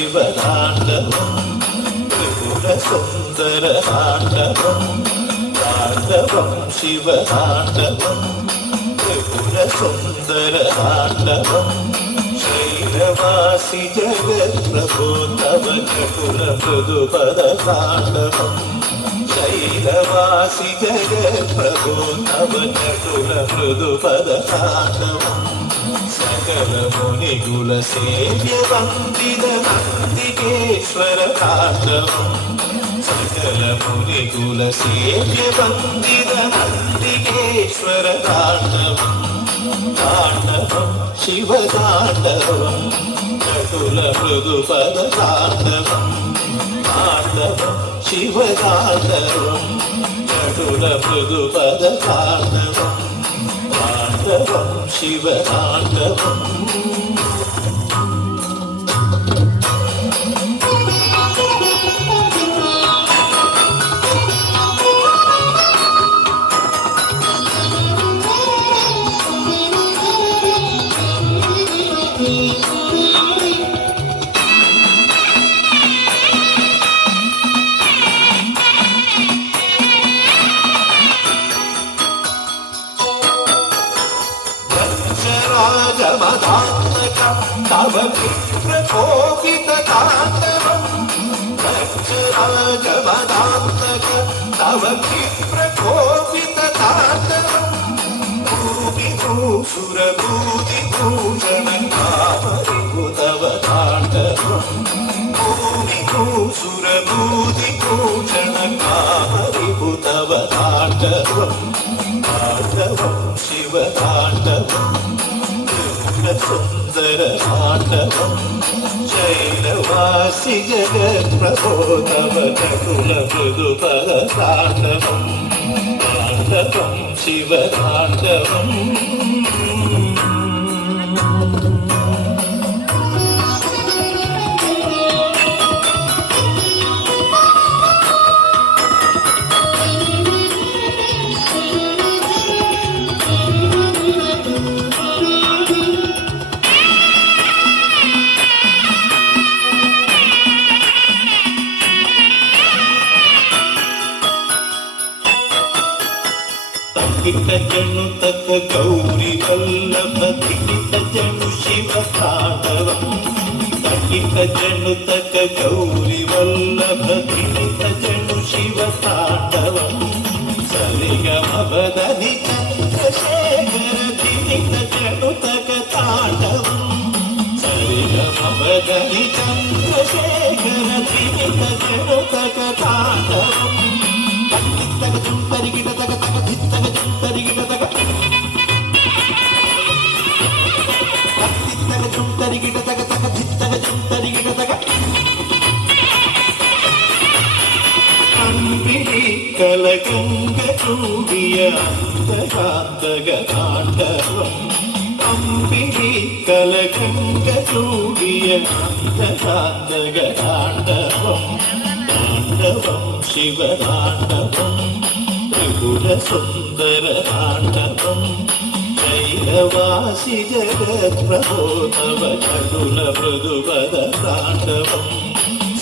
ശിവതാണ്ഡവം ത്രിപുരസുന്ദര താണ്ഡവം താണ്ഡവം ശിവതാണ്ഡവം ത്രിപുരസുന്ദര താണ്ഡവം ശൈലവാസി ജഗത്പ്രഭോ തവ ചതുര മൃദുപദ താണ്ഡവം ശൈലവാസി ജഗത്പ്രഭോ തവ ചതുര മൃദുപദ താണ്ഡവം സകല മുനികുല സേവ്യ വന്ദിത നന്ദികേശ്വര താണ്ഡവം സകല മുനികുല സേവ്യ വന്ദിത നന്ദികേശ്വര താണ്ഡവം താണ്ഡവം ശിവതാണ്ഡവം ചതുല മൃദുപദ താണ്ഡവം താണ്ഡവം ശിവതാണ്ഡവം ചതുല മൃദുപദ താണ്ഡവം താണ്ഡവം ശിവതാണ്ഡവം तव प्रकोपित ताण्डवं राजमदान्तक तव प्रकोपित ताण्डवं भूमिभूसुरभूतिभूषण कामरिपु तव ताण्डवं भूमिभूसुरभूतिभूषण कामरिपु तव ताण्डवं ताण्डवं शिवताण्डवं सुंदर ताण्डवं शैलवासि जगत्प्रभो तव चतुल मृदुपद ताण्डवं ताण्डवं शिवताण्डवम् जनु तक गौरी वल्लभ दिखित जनु शिव ताण्डवं तकित जनु तक गौरी वल्लभ दिखित जनु शिव ताण्डवं सरिगमवदनि चन्द्रशेखर दिखित जनु तक ताण्डवं सरिगमवदनि चन्द्रशेखर दिखित जनु तक ताण्डवं तक जुम परिगिट तक तक धित्तक जुम परिगिट तक धित्तक जुम परिगिट तक तक धित्तक जुम परिगिट तक अंबिली कलगंग चूडिय अंतकांतक ताण्डवं अंबिली कलगंग चूडिय अंतकांतक ताण्डवं ताण्डवं शिवताण्डवं त्रिपुरसुन्दर ताण्डवं शैलवासि जगत्प्रभो तव चतुल मृदुपद ताण्डवं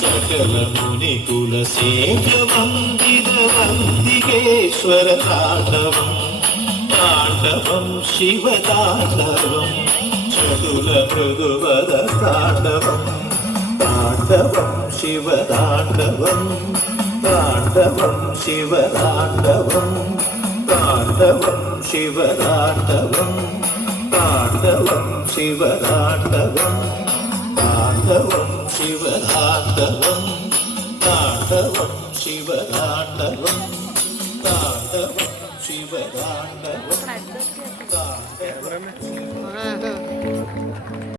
सकल मुनिकुल सेव्य वन्दित वन्दिकेश्वर ताण्डवं ताण्डवं शिवताण्डवं चतुल मृदुपद ताण्डवं ताण्डवं शिवताण्डवं ताण्डवं शिवताण्डवं ताण्डवं शिवताण्डवं ताण्डवं शिवताण्डवं ताण्डवं शिवताण्डवं ताण्डवं शिवताण्डवं ताण्डवं शिवताण्डवं ताण्डवं